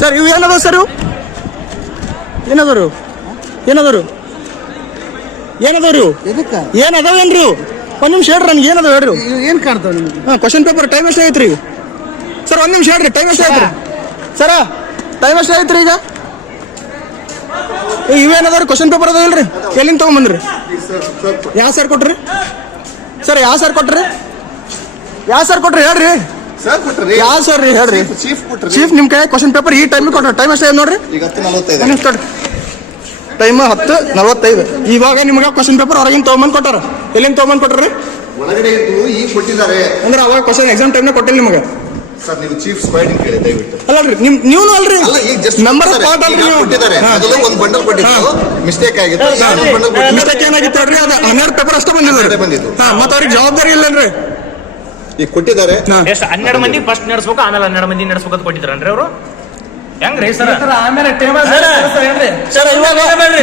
Sir ಇವು ಏನದ sir ಇವು? ಏನದರು ಏನದರು ಏನದವ್ರಿ ಏನ್ರಿ ಎದಕ್ಕ? ಏನದವೇನ್ರಿ ಇವು? ಒಂದು ನಿಮಿಷ ಹೇಳ್ರಿ ನನಗೆ ಏನದ ಹೇಳ್ರಿ ಏನ್ ಕಾಣ್ತಾವ ನಿಮ್ಗೆ? ಹಾಂ ಕ್ವಶನ್ ಪೇಪರ್ ಟೈಮ್ ಎಷ್ಟು ಐತ್ರಿ ಸರ್ ಒಂದು ನಿಮಿಷ ಹೇಳ್ರಿ ಟೈಮ್ ಎಷ್ಟು ಐತ್ರಿ ಸರ ಟೈಮ್ ಎಷ್ಟು ಐತ್ರಿ ಈಗ? ಇವೇನದಾರ ಕ್ವಶನ್ ಪೇಪರ್ ಅದಾವ ಇಲ್ರಿ? ಎಲ್ಲಿಂದ ತೊಗೊಂಬಂದ್ರಿ? ಯಾವ ಸರ್ ಕೊಟ್ರಿ? ಸರ್ ಯಾವ ಸರ್ ಕೊಟ್ರಿ? ಯಾವ ಸರ್ ಕೊಟ್ರಿ? ಹೇಳ್ರಿ. ಸರ್ ಕೊಟ್ರಿ ಯಾವ ಸರ್ ರೀ ಹೇಳ್ರಿ. ಚೀಫ್ ಕೊಟ್ರಿ ಚೀಫ್ ನಿಮ್ಮ ಕೈ ಕ್ವಶನ್ ಪೇಪರ್ ಈ ಟೈಮಿಗೆ ಕೊಟ್ರಿ. ಟೈಮ್ ಅಷ್ಟೇ ನೋಡ್ರಿ? ಈಗ ಹತ್ತು ನಲವತ್ತೈದು. ನಿಮಿಷ ಟೈಮ್ ಹತ್ತು ನಲವತ್ತೈದು. ಇವಾಗ ನಿಮ್ಗೆ ಕ್ವಶನ್ ಪೇಪರ್ ಹೊರಗಿನ ತೊಗೊಂಬಂದು ಕೊಟ್ಟಾರ? ಎಲ್ಲಿಂದ ತೊಗೊಂಬಂದು ಕೊಟ್ರಿ ಒಳಗಡೆ ಇದ್ದು ಈಗ ಕೊಟ್ಟಿದ್ದಾರೆ. ಅಂದ್ರೆ ಅವಾಗ ಕ್ವಶನ್ ಎಕ್ಸಾಮ್ ಟೈಮ್ನಾಗ ಕೊಟ್ಟಿಲ್ಲ ನಿಮಗೆ? ಸರ್ ನೀವು ಚೀಫ್ ಸ್ಕ್ವಾಡಿಂಗ್ ಕೇಳಿ ದಯವಿಟ್ಟು. ಅಲ್ಲಲ್ರಿ ನಿಮ್ ನೀವು ಅಲ್ರಿ. ಅಲ್ಲ ಈಗ ಜಸ್ಟ್ ನಂಬರ್ ಸ್ಪಾಟ್ ಅಲ್ರಿ ನೀವು. ಕೊಟ್ಟಿದ್ದಾರೆ. ಅದೆಲ್ಲ ಒಂದು ಬಂಡಲ್ ಕೊಟ್ಟಿದ್ದು ಮಿಸ್ಟೇಕ್ ಆಗಿತ್ತು. ಇನ್ನೊಂದು ಮಿಸ್ಟೇಕ್ ಏನಾಗಿತ್ತು ರೀ ಅದು ಹನ್ನೆರಡು ಪೇಪರ್ ಅಷ್ಟೇ ಬಂದಿದ್ದಾರೆ ಬಂದಿದ್ದು. ಹಾ ಮತ್ತೆ ಅವ್ರಿಗೆ ಜವಾಬ್ದಾರಿ ಇಲ್ಲನ್ರಿ. ಈಗ ಕೊಟ್ಟಿದ್ದಾರೆ. ಎಷ್ಟು ಹನ್ನೆರಡು ಮಂದಿ ಫಸ್ಟ್ ನಡೆಸ್ಬೇಕು ಆಮೇಲೆ ಹನ್ನೆರಡು ಮಂದಿ ನಡೆಸ್ಬೇಕು ಅಂತ ಕೊಟ್ಟಿದ್ರನ್ರಿ ಅವರು? ಹೆಂಗ್ರಿ ಸರ್? ಆಮೇಲೆ ಟೇಬಲ್ ಸರ್ ಇವಾಗ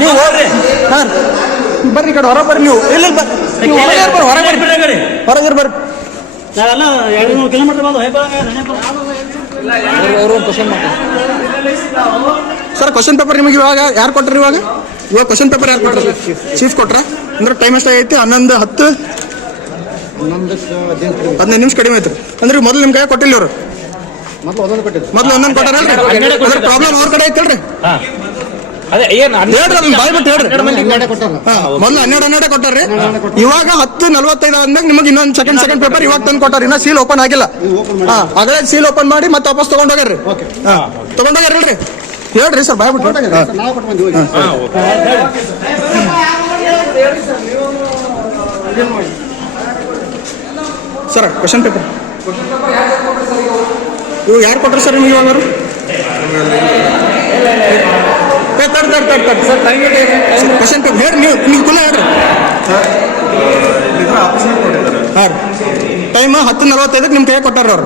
ನೀವು ಹೋಗ್ರಿ. ಬರ್ರಿ ಕಡೆ ಹೊರ ಬರ್ರಿ ನೀವು. ಇಲ್ಲ ಹೊರಗೆ ಬರ್ರಿ ಹೊರಗೆ ಬರ್ರಿ. ಹೊರಗೆ ಬರ್ರಿ. ನಾವೆಲ್ಲ ಎರಡು ನೂರು ಕಿಲೋಮೀಟರ್ ಬಂದು ಸರ್ ಕ್ವಶನ್ ಪೇಪರ್ ನಿಮಗೆ ಇವಾಗ ಯಾರು ಕೊಟ್ರಿ ಇವಾಗ? ಇವಾಗ ಕ್ವಶನ್ ಪೇಪರ್ ಯಾರು ಕೊಟ್ರಿ? ಚೀಫ್ ಕೊಟ್ರ? ಅಂದ್ರೆ ಟೈಮ್ ಎಷ್ಟಾಗೈತಿ? ಹನ್ನೊಂದು ಹತ್ತು? ಹದಿನೈದು ನಿಮಿಷ ಕಡಿಮೆ ಆಯ್ತು. ಅಂದ್ರೆ ಮೊದಲು ನಿಮ್ಮ ಕೈ ಕೊಟ್ಟಿಲ್ಲ ಇವರು. ಮೊದಲು ಒಂದೊಂದು ಕೊಟ್ಟಿದ್ದು. ಮೊದಲು ಒಂದೊಂದು ಕೊಟ್ಟಾರಲ್ರಿ ಅದ್ರ ಪ್ರಾಬ್ಲಮ್ ಅವ್ರ ಕಡೆ ಐತಲ್ರಿ? ಹೇಳ್ರಿ ಅದನ್ನ ಬಾಯ್ ಬಿಟ್ಟು ಹೇಳ್ರಿ. ಮೊದ್ಲು ಹನ್ನೆರಡು ಹನ್ನೆರಡು ಕೊಟ್ಟಾರ್ರಿ. ಇವಾಗ ಹತ್ತು ನಲ್ವತ್ತೈದು ಆದ್ಮೇಲೆ ನಿಮಗೆ ಇನ್ನೊಂದು ಸೆಕೆಂಡ್ ಸೆಕೆಂಡ್ ಪೇಪರ್ ಇವಾಗ ತಂದು ಕೊಟ್ಟಾರ. ಇನ್ನ ಸೀಲ್ ಓಪನ್ ಆಗಿಲ್ಲ. ಅದೇ ಸೀಲ್ ಓಪನ್ ಮಾಡಿ ಮತ್ತೆ ವಾಪಸ್ ತಗೊಂಡೋಗ್ರಿ ಹಾ ತಗೊಂಡೋಗ್ರಿ ಹೇಳ್ರಿ. ಸರ್ ಬಾಯ್ ಬಿಟ್ಟು. ನಾವು ಕೊಟ್ಟು ಬಂದ್ವಿ ಹೋಗಿ. ಸರ್ ಕ್ವಶನ್ ಪೇಪರ್ ಇವಾಗ ಯಾರು ಕೊಟ್ಟರು ಸರ್ ನಿಮಗೆ ಇವಾಗ ತಡ್ ತಡ್ ತಡ್ ತಡ್. ಸರ್ ಕ್ವಶನ್ ಪೇಪರ್ ಹೇಳಿ ನೀವು ನೀವು ಕುಲ ಹೇಳ್ರಿ. ಹಾಂ ಟೈಮ್ ಹತ್ತು ನಲವತ್ತೈದಕ್ಕೆ ನಿಮ್ಮ ಕೈ ಕೊಟ್ಟಾರ ಅವ್ರು.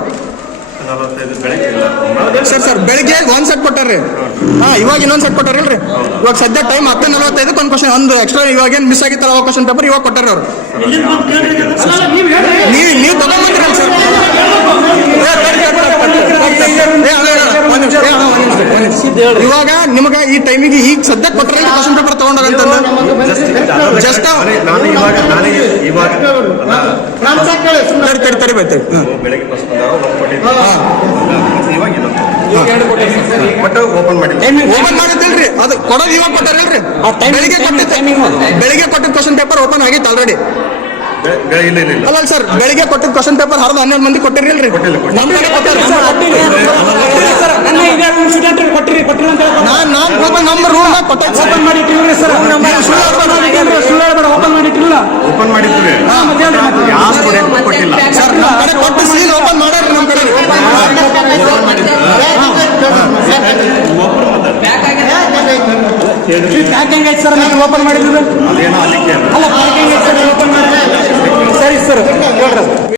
ಒಂದ್ ಸೆಟ್ ಕೊಟ್ಟಾರ್ರಿ. ಹಾ ಇವಾಗ ಇನ್ನೊಂದ್ ಸೆಟ್ ಕೊಟ್ಟಾರಿಲ್ರಿ ಇವಾಗ ಸದ್ಯ ಟೈಮ್ ಹತ್ತು ನಲವತ್ತೈದಕ್ಕೆ ಒಂದು ಕ್ವಶನ್ ಒಂದು ಎಕ್ಸ್ಟ್ರಾ ಇವಾಗ ಏನು ಮಿಸ್ ಆಗಿತ್ತಲ್ಲ ಅವಾಗ ಕ್ವಶನ್ ಪೇಪರ್ ಇವಾಗ ಕೊಟ್ಟಾರ ಅವ್ರು. ನೀವು ನೀವು ತಗೊಂಡ್ಬಂದಿರಲ್ಲ ಸರ್. ಇವಾಗ ನಿಮಗೆ ಈ ಟೈಮಿಗೆ ಈಗ ಸದ್ಯ ಕೊಟ್ಟರೆ ಕ್ವಶನ್ ಪೇಪರ್ ತಗೊಂಡೋಗಂತಂದು? ಜಸ್ಟ್ ಇವಾಗ ತಡಿ ತಡಿ ತಡಿ ಬೈತೆ. ಬೆಳಗ್ಗೆ ಬಸ್ ಬಂದಾಗ ಒಂದು ಕೊಟ್ಟಿದ್ದೆ ಇವಾಗ ಇನ್ನೊಂದು ಒಟ್ಟು ಓಪನ್ ಮಾಡಿ ಓಪನ್ ಮಾಡಿದ್ದಿಲ್ರಿ ಅದು ಕೊಡೋದು ಇವಾಗ ಕೊಟ್ಟಾರಲ್ರಿ. ಬೆಳಿಗ್ಗೆ ಟೈಮಿಂಗ್ ಬೆಳಿಗ್ಗೆ ಕೊಟ್ಟಿದ್ದ ಕ್ವಶನ್ ಪೇಪರ್ ಓಪನ್ ಆಗಿತ್ತು ಆಲ್ರೆಡಿ ಅಲ್ಲ ಸರ್ ಬೆಳಿಗ್ಗೆ ಕೊಟ್ಟಿದ್ದ ಕ್ವಶನ್ ಪೇಪರ್ ಹರಿದು ಹನ್ನೆರಡು ಮಂದಿ ಕೊಟ್ಟಿರಲ್ರಿ ಕೊಟ್ಟಾರ ಕೊಟ್ಟಿರಿ ಕೊಟ್ಟಿರಿ ಅಂತ ನಾನು ನಮ್ಮ ರೂಮ್ ಕೊಟ್ಟ. ಓಪನ್ ಮಾಡಿ ಸರ್ ಸುಳ್ಳು ಹೇಳ್ಬೇಡ, ಸುಳ್ಳು ಹೇಳ್ಬೇಡ ಓಪನ್ ಮಾಡಿ ಇಟ್ಟಿಲ್ಲ ಓಪನ್ ಮಾಡಿದ್ವಿ ಯಾವ ಸ್ಟೂಡೆಂಟ್ ಕೊಟ್ಟಿಲ್ಲ ಸರ್ ನಮ್ಮ ಕಡೆ ಕೊಟ್ಟು ಸೀಲ್ ಓಪನ್ ಮಾಡ್ಯಾರ ನಮ್ಮ ಕಡೆ ಸರ್ ಮತ್ತೆ ಓಪನ್ ಮಾಡಿದ್ರು ಅಲ್ಲ ಪಾರ್ಕಿಂಗ್ ಸರ್ ಓಪನ್ ಸರಿ ಸರ್ ಹೇಳ್ರಿ.